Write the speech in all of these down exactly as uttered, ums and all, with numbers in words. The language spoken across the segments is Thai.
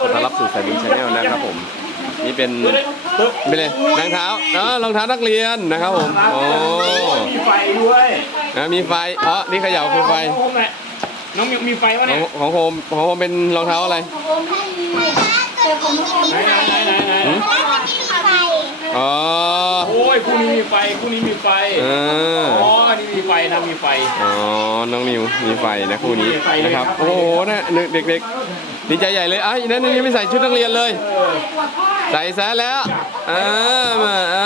ขอต้อนรับสู่สายบุญชาแนลนะครับผมนี่เป็นเป็นเลยรองเท้าเออรองเท้านักเรียนนะครับผมโอ้มีไฟด้วยนะมีไฟอ๋อนี่เขย่าคือไฟน้องมีไฟวะเนี่ยของโฮมของโฮมเป็นรองเท้าอะไรไหนไหนไหนไหนไหนอ๋อโอ้ยคู่นี้มีไฟคู่นี้มีไฟอ๋ออันนี้มีไฟนะมีไฟอ๋อน้องนิวมีไฟนะคู่นี้นะครับโอ้โหนะเด็กๆดีใจใหญ่เลยอ่ะนั่นนี่ไม่ใส่ชุดนักเรียนเลยใส่ซะแล้วอ่ามาอ่า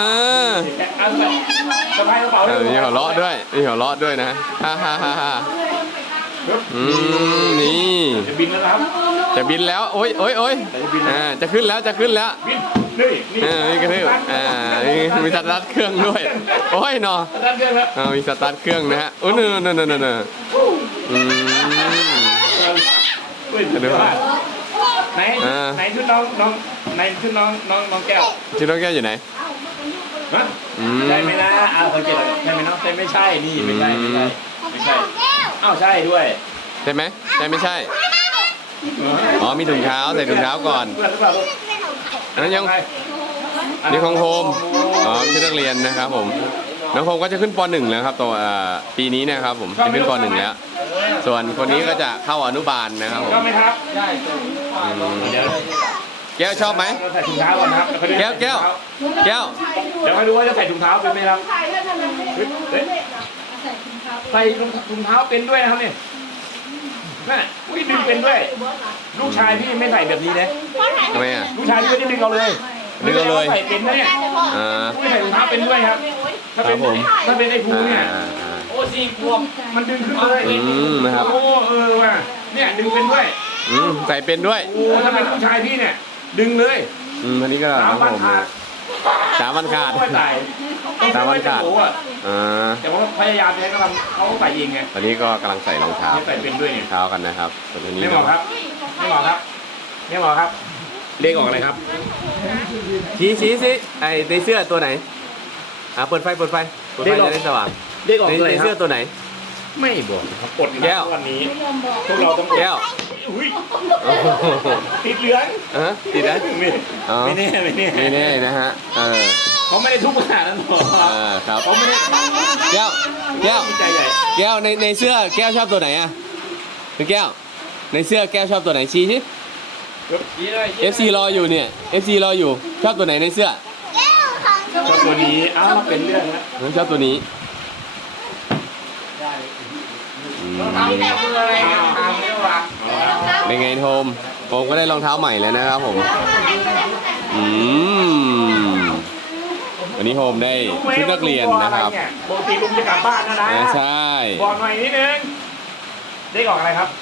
มีหัวเราะด้วยมีหัวเราะด้วยนะฮ่าฮ่าฮ่าฮ่าอืมนี่จะบินแล้วครับจะบินแล้วโอ้ยโอ้ยโอ้ยอ่าจะขึ้นแล้วจะขึ้นแล้วบินนี่นี่นี่กระทืบอ่ามีสตาร์ทเครื่องด้วยโอ้ยเนาะสตาร์ทเครื่องแล้วอ่ามีสตาร์ทเครื่องนะฮะโอ้เนอะเนอะเนอะเนอะอืมดูว่าไหนไหนชุดน้องน้องไหนชุดน้องน้องน้องแก้วชุดน้องแก้วอยู่ไหนฮะใช่ไหมนะอ้าวสังเกตใช่ไหมน้องใช่ไม่ใช่นี่ไม่ใช่ไม่ใช่ไม่ใช่อ้าวใช่ด้วยใช่ไหมใช่ไม่ใช่อ๋อมีถุงเท้าใส่ถุงเท้าก่อนอันนั้นยังนี่ของโฮมอ๋อชุดนักเรียนนะครับผมน้องโฮมก็จะขึ้นป หนึ่งแล้วครับตัวปีนี้นะครับผมจะขึ้นป หนึ่งแล้วส่วนคนนี้ก็จะเข้าอนุบาลนะครับผมชอบไหมครับใช่แก้วชอบไหมใส่ถุงเท้าก่อนครับแก้วแก้วแก้วเดี๋ยวมาดูว่าจะใส่ถุงเท้าเป็นไหมครับใส่ถุงเท้าเป็นด้วยนะครับเนี่ยนั่นอุ้ยดึงเป็นด้วยลูกชายพี่ไม่ใส่แบบนี้เลยทำไมอ่ะลูกชายพี่ไม่ได้ดึงเอาเลยดึงเอาเลยใส่เป็นเนี่ยไม่ใส่ถุงเท้าเป็นด้วยครับถ้าเป็นถ้าเป็นไอ้ภูเนี่ยโอ้สี่ขวบมันดึงขึ้นเลยนะครับโอ้เออว่ะเนี่ยดึงเป็นด้วยใส่เป็นด้วยโอ้ถ้าเป็นลูกชายพี่เนี่ยดึงเลยอืมอันนี้ก็น้องผมสามวันขาดสามวันขาดแต่ว่าพยายามเนี่ยก็ทำเขาใส่เองไงตอนนี้ก็กำลังใส่รองเท้าใส่เป็นด้วยเนี่ยเท้ากันนะครับส่วนตัวนี้ไม่เหมาะครับไม่เหมาะครับไม่เหมาะครับเลขออกอะไรครับชี้ชี้สิไอในเสื้อตัวไหนอ่ะเปิดไฟเปิดไฟเปิดไฟจะได้สว่างเลขออกในเสื้อตัวไหนไม่บอกครับกดแก้ววันนี้พวกเราต้องแก้วติดเหลืองเออติดนะไม่แน่ไม่แน่ไม่แน่นะฮะเออเขาไม่ได้ทุบขนาดนั้นหรอกเออครับเขาไม่ได้แก้วแก้วใจใหญ่แก้วในในเสื้อแก้วชอบตัวไหนอ่ะเป็นแก้วในเสื้อแก้วชอบตัวไหนชี้สิเอฟซีรออยู่เนี่ยเอฟซีรออยู่ชอบตัวไหนในเสื้อชอบตัวนี้อ้าวเป็นเรื่องแล้วชอบตัวนี้เป็นไงโฮมโฮมก็ได้รองเท้าใหม่แล้วนะครับผมอืมวันนี้โฮมได้ชุดนักเรียนนะครับปกติลุงจะกลับบ้านนะนะใช่บอกหน่อยนิดนึงได้ออกอะไรครับ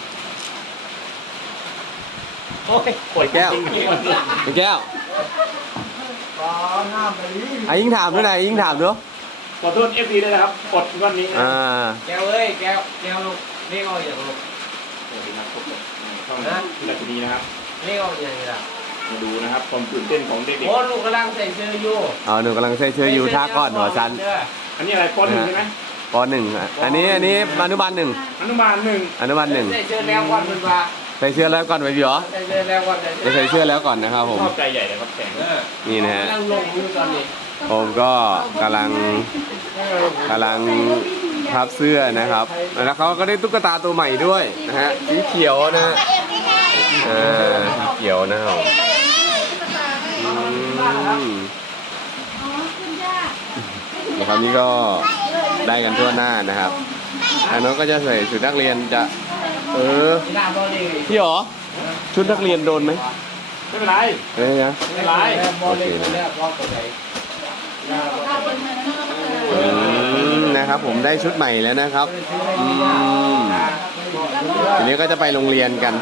โอ้ยป่วยแก้วแก้วไอ้ยิ่งถามด้วยนะยิ่งถามด้วยขอโทษเอฟซีด้วยนะครับกดวันนี้อ่าแก้วเอ้ยแก้วแก้วลูกนี่ก็อย่างลูกสวัสดีครับพบกับช่องที่ราชนีนะครับนี่ก็อย่างนี้ละมาดูนะครับความตื่นเต้นของเด็กๆโอ้ลูกกำลังใส่เสื้ออยู่อ๋อหนูกำลังใส่เสื้ออยู่ท่าก้อนหัวชั้นอันนี้อะไรปหนึ่งใช่ไหมปหนึ่งอันนี้อันนี้อนุบาลหนึ่งอนุบาลหนึ่งอนุบาลหนึ่งใส่เสื้อแล้วก่อนเป็นว่าใส่เสื้อแล้วก่อนไปพี่หรอใส่เสื้อแล้วก่อนจะใส่เสื้อแล้วก่อนนะครับผมชอบใจใหญ่เลยครับแข่งนี่นะฮะนั่งลงมือตอนนี้ผมก็กำลังกำลังพับเสื้อนะครับแล้วเขาก็ได้ตุ๊กตาตัวใหม่ด้วยนะฮะสีเขียวนะอ่าสีเขียวนะครับนะครับนี่ก็ได้กันทั่วหน้านะครับอันนั้นก็จะใส่ชุดนักเรียนจะเออพี่หรอชุดนักเรียนโดนไหมไม่เป็นไรไม่เป็นไรไม่เป็นไรโอเคนะครับผมได้ชุดใหม่แล้วนะครับทีนี้ก็จะไปโรงเรียนกัน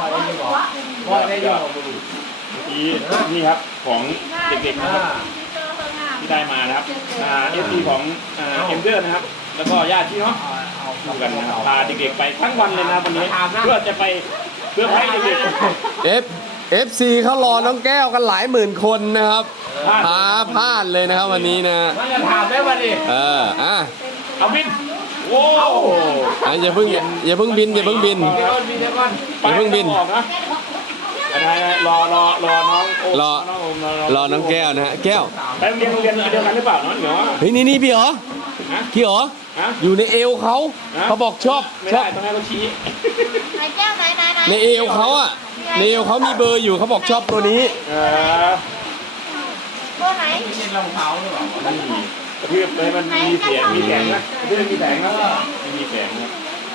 นี่ครับของเด็กๆนะครับที่ได้มานะครับเอฟซีของเอ็มเดอร์นะครับแล้วก็ญาติพี่เนาะทำกันนะครับพาเด็กๆไปทั้งวันเลยนะวันนี้เพื่อจะไปเพื่อให้เด็กๆเอฟเอฟซีเขารอน้องแก้วกันหลายหมื่นคนนะครับพาพลาดเลยนะครับวันนี้นะมันจะถามได้วันนี้เอออ่ะเอาบินโอ้อย่าเพิ่งอย่าเพิ่งบินอย่าเพิ่งบินอย่าเพิ่งบินอะไรรอรอรอน้องโอมรอน้องโอมรอน้องแก้วนะฮะแก้วไปโรงเรียนโรงเรียนเดียวกันหรือเปล่าน้องเหนียวเฮ้ยนี่นี่พี่เหรอฮะพี่เหรอฮะอยู่ในเอวเขาฮะเขาบอกชอบไม่ชอได้บต้องให้เขาชี้ไหนแก้วไหนไหนไหนในเอวเขาอะในเอวเขามีเบอร์อยู่เขาบอกชอบตัวนี้เออตัวไหนไม่ใช่รองเท้าหรือเปล่าวะนี่กระทืบเลยมันมีเสียงมีแสงนะกระทืบมีแสงนะไม่มีแสงนะ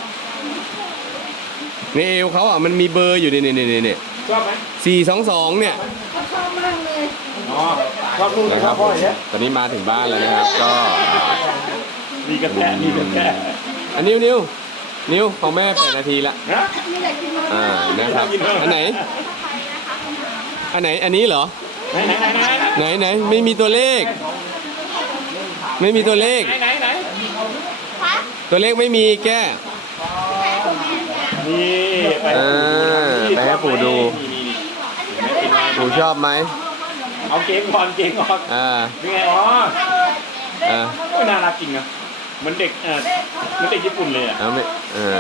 ในเอวเขาอะมันมีเบอร์อยู่เนี่ยเนี่ยเนี่ยเนี่ยชอบไหมสี่สองสองเนี่ยชอบมากเลยอ๋อชอบลูกนะชคอรับบ พ่อเนี่ยตอนนี้มาถึงบ้านแล้วนะครับ ก็มีกระแทกมีกระแทกอันนิ้วนิ้วนิ้วของแม่แปดนาทีละนะมีอะไรกินบ้างอ่านะครับอันไหนอันไหนอันนี้เหรอไหนไหนไหนไหนไหนไหนไม่มีตัวเลข ไม่มีตัวเลขไหนไหนไหนคะตัวเลขไม่มีแก้นี่ไปอ่าไปให้ปู่ดูนี่นี่นี่หนูชอบไหมเอาเก่งก่อนเก่งก่อนอ่านี่ไงอ๋ออ่าโอ้ยน่ารักจริงนะเหมือนเด็กเออเหมือนเด็กญี่ปุ่นเลยอ่ะเอาไม่เออ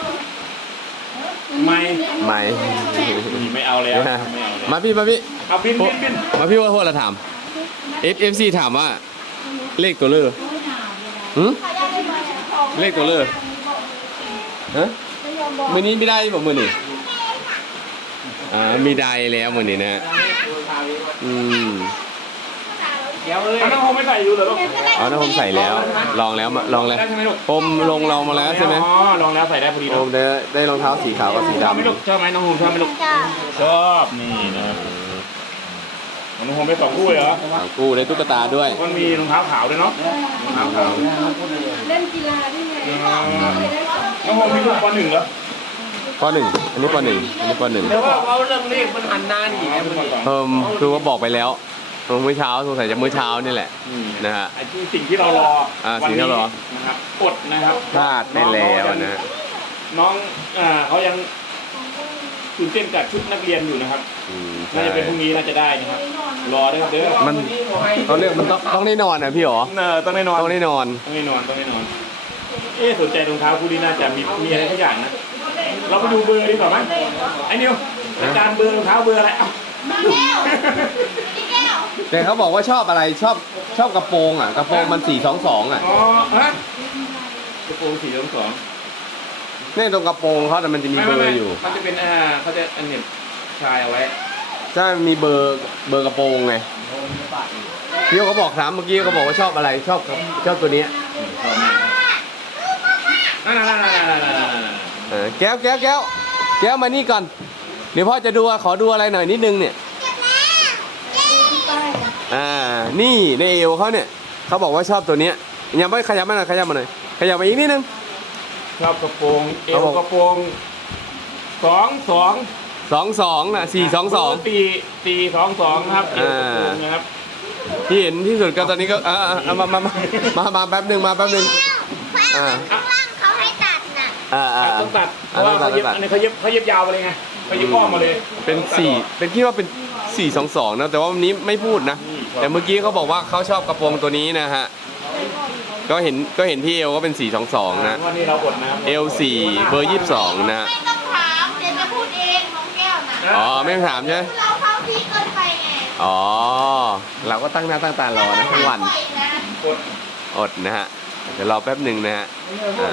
ไม่ไม่นี่ไม่เอาแล้วไม่เอาแล้วมาพี่มาพี่เอาบินบินบินมาพี่ว่าพวกเราถาม F F C ถามว่า เลขตัวเลขหืมเลขตัวเลขฮะมือนี้ไม่ได้บอกมือนี่อ่ามีได้แล้วมือนี้นะฮะอืมเดี๋ยวเลยเอาน้องโฮมไม่ใส่อยู่เหรอลูกเอานะผมใส่แล้ว ลองแล้วมาลองแล้วได้ใช่ไหมลูกผมลงลองมาแล้วใช่ไหมอ๋อลองแล้วใส่ได้พอดีผมได้ได้รองเท้าสีขาวกับสีชอบไหมดำลูกชอบไหมน้องโฮมชอบไหมลูกจ้าชอบนี่นะครับน้องโฮมไปสองคู่เลยเหรออ่ากู้ได้ตุ๊กตาด้วยมันมีรองเท้าขาวด้วยเนาะรองเท้าขาวเล่นกีฬาได้ไงน้องโฮมมีลูกปหนึ่งเหรอปหนึ่งอันนี้ปหนึ่งอันนี้ปหนึ่งแต่ว่าเอาเรื่องเลขมันหันหน้าหนีไงมันเพิ่มคือว่าบอกไปแล้วเมื่อเช้าสงสัยจะเมื่อเช้านี่แหละ นะฮะไอ้ที่สิ่งที่เรารออ่าวัสิ่งที่นี้เรารอนะครับกดนะครับพลาดไปแล้วนะฮะน้องอ่าเขายังตื่นเต้นกับชุดนักเรียนอยู่นะครับอืมน่าใช่จะเป็นพรุ่งนี้น่าจะได้นะครับ รอด้วยครับเด้อมันเขาเรียกมันต้องต้องได้นอนนะพี่หรอเออต้องแน่นอนต้องได้นอนต้องแน่นอนต้องแน่นอน เอ๊ะสนใจรองเท้าคู่นี้น่าจะมีมีอะไรทุกอย่างนะ เราไปดูเบอร์ดีกว่าไหมไอ้นิวอาจารย์เบอร์รองเท้าเบอร์อะไรเอ้าแก้วนี่แก้วแต่เขาบอกว่าชอบอะไรชอบชอบกระโปรงอ่ะกระโปรงมันสี่สองสองอ่ะอ๋อฮะกระโปรงสีเหลืองสองเนี่ยตรงกระโปรงเขาแต่มันจะมีเบอร์อยู่มันจะเป็นอ่าเขาจะอันเนี้ยชายเอาไว้ใช่มันมีเบอร์เบอร์กระโปรงไงพี่เขาบอกถามเมื่อกี้เขาบอกว่าชอบอะไรชอบชอบตัวเนี้ยนั่นนั่นนั่นนั่นนั่นนั่นเออแก้วแก้วแก้วแก้วมานี่ก่อนเดี๋ยวพ่อจะดูอ่ะขอดูอะไรหน่อยนิดนึงเนี่ยอ่านี่ในเอวเขาเนี่ยเขาบอกว่าชอบตัวเนี้ยยังไม่ขยับมาหน่อยขยับมาหน่อยขยับมาอีกนิดนึงชอบกระโปรงเอเขาวบอกกระโปรงสองสองสองสองนะสี่สองสองตีตีสองสองครับเอวกระโปรงนะครับที่เห็นที่สุดก็ตอนนี้ก็อ่าอ่าอ่ามามามามามาแป๊บหนึ่งมาแป๊บหนึ่งอ่าข้างล่างเขาให้ตัดน่ะอ่าอ่าต้องตัดเพอ่าราะว่าต้อเขางตัดเย็บต้องตัดอันนี้เขาเย็บเขาเย็บยาวไปเลยไงเขาเย็บอ้อมมาเลยเป็นสี่เป็นคิดว่าเป็นสี่สองสองนะแต่ว่าวันนี้ไม่พูดนะ แต่เมื่อกี้เขาบอกว่าเขาชอบกระโปรงตัวนี้นะฮะก็เห็นก็เห็นที่เอวก็เป็นสี่สองสองนะวันนี้เราอดนะครับเอลสี่เบอร์ยี่สิบสองนะฮะไม่ต้องถามเดี๋ยวจะพูดเองน้องแก้วน่ะอ๋อไม่ต้องถามใช่ไหมเราเข้าที่เกินไปไงอ๋อเราก็ตั้งหน้าตั้งตารอนะทั้งวันปล่อยนะอดอดนะฮะเดี๋ยวรอแป๊บหนึ่งนะฮะอ่า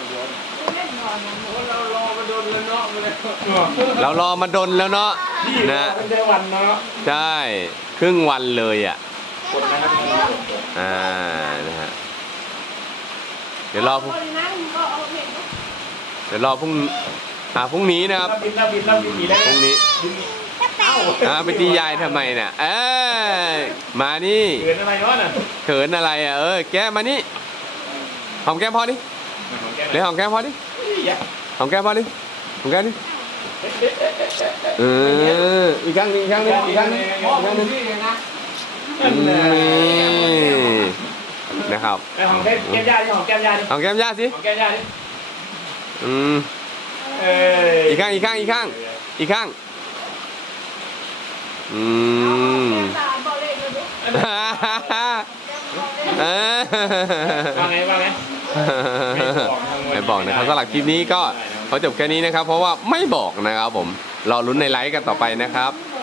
เรารอมาโดนแล้วเนาะมันเลยเรารอมาดนแล้วเนาะที่นะเป็นได้วันเนาะใช่ครึ่งวันเลยอ่ะกดนะครับอ่านะฮะเดี๋ยวรอพรุ่งเดี๋ยวรอพรุ่งอ่าพรุ่งนี้นะครับบินแล้วบินแล้วบินหนีแล้วพรุ่งนี้บินเอ้าอ่าไปตียายทำไมเนี่ยเอ้ยมานี่เกินอะไรเนาะน่ะเขินอะไรอ่ะเออแกมานี่หอมแก้มพ่อดิเดี๋ยวหอมแก้มพ่อดิหอมแก้มพ่อดิหอมแก้มดิเอออีกครั้งหนึงอีกครั้งหนึงอีกครั้งหนึงอีกครั้งหนึงนี่นะนี่นะครับไอ้ของแก้มแก้มยาดิของแก้มยาดิหอมแก้มย่าสิของแก้มยาดิอืมเอ้ยอีกข้างอีกข้างอีกข้างอีกข้างอืมตาบอกเลยเลยดูเออว่าไงว่าไงไม่บอกนะครับสำหรับคลิปนี้ก็ขอจบแค่นี้นะครับ เพราะว่าไม่บอกนะครับผมรอลุ้นในไลฟ์กันต่อไปนะครับ